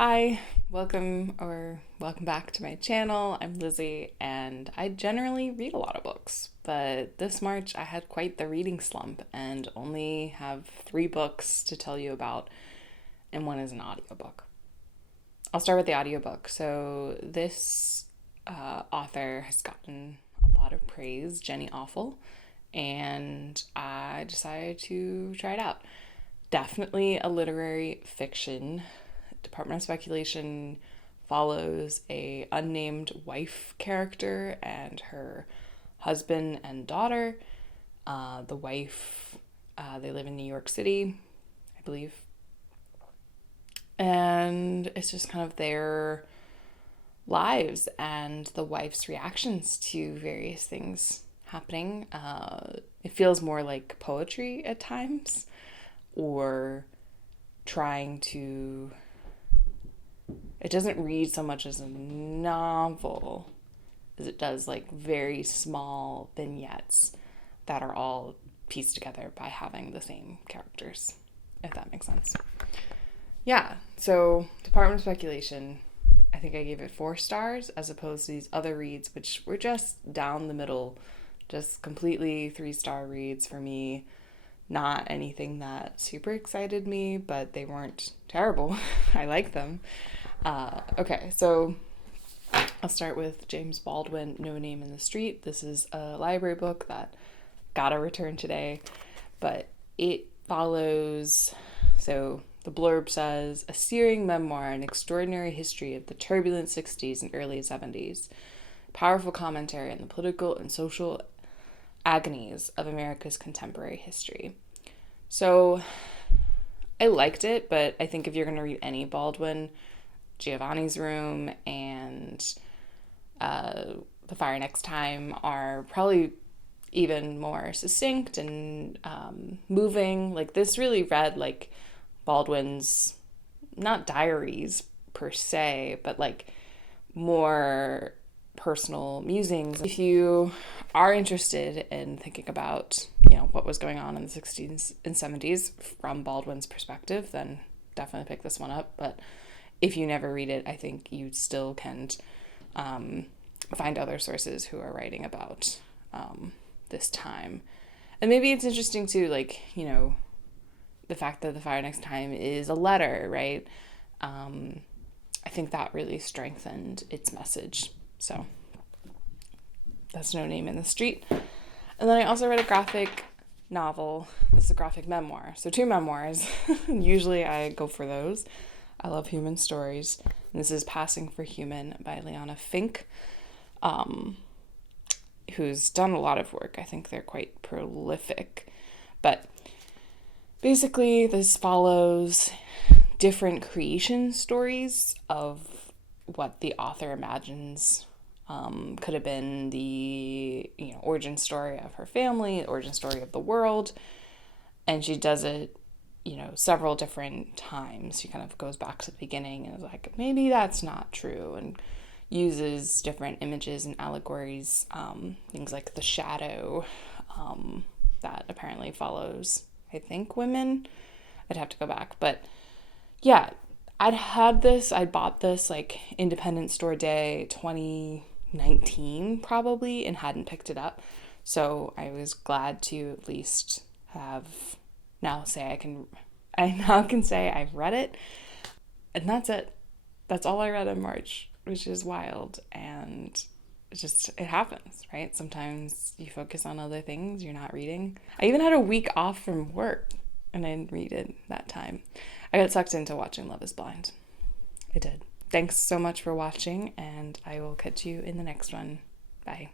Hi, welcome back to my channel. I'm Lizzie, and I generally read a lot of books, but this March I had quite the reading slump and only have 3 books to tell you about, and one is an audiobook. I'll start with the audiobook. So this author has gotten a lot of praise, Jenny Offill, and I decided to try it out. Definitely a literary fiction. Department of Speculation follows a unnamed wife character and her husband and daughter. The wife, they live in New York City, I believe. And it's just kind of their lives and the wife's reactions to various things happening. It feels more like poetry at times, or trying to it doesn't read so much as a novel as it does like very small vignettes that are all pieced together by having the same characters, if that makes sense. Yeah, so Department of Speculation, I think I gave it 4 stars as opposed to these other reads, which were just down the middle, just completely 3-star reads for me. Not anything that super excited me, but they weren't terrible. I like them. Okay, so I'll start with James Baldwin, No Name in the Street. This is a library book that got a return today, but it follows, so the blurb says, a searing memoir, an extraordinary history of the turbulent 60s and early 70s. Powerful commentary on the political and social agonies of America's contemporary history. So I liked it, but I think if you're going to read any Baldwin, Giovanni's Room and The Fire Next Time are probably even more succinct and moving. Like, this really read like Baldwin's, not diaries per se, but like more personal musings. If you are interested in thinking about, what was going on in the 60s and 70s from Baldwin's perspective, then definitely pick this one up. But if you never read it, I think you still can find other sources who are writing about this time. And maybe it's interesting too, like, the fact that The Fire Next Time is a letter, right? I think that really strengthened its message. So that's No Name in the Street. And then I also read a graphic novel. This is a graphic memoir. So 2 memoirs. Usually I go for those. I love human stories. And this is Passing for Human by Liana Finck, who's done a lot of work. I think they're quite prolific. But basically this follows different creation stories of what the author imagines could have been the origin story of her family, origin story of the world, and she does it several different times. She kind of goes back to the beginning and is like, maybe that's not true, and uses different images and allegories, things like the shadow that apparently follows, I think, women. I'd have to go back, but yeah, I bought this like Independent Store Day 2019 probably, and hadn't picked it up. So I was glad to at least have I now can say I've read it. And that's it. That's all I read in March, which is wild. And it happens, right? Sometimes you focus on other things, you're not reading. I even had a week off from work and I didn't read it that time. I got sucked into watching Love is Blind. I did. Thanks so much for watching, and I will catch you in the next one. Bye.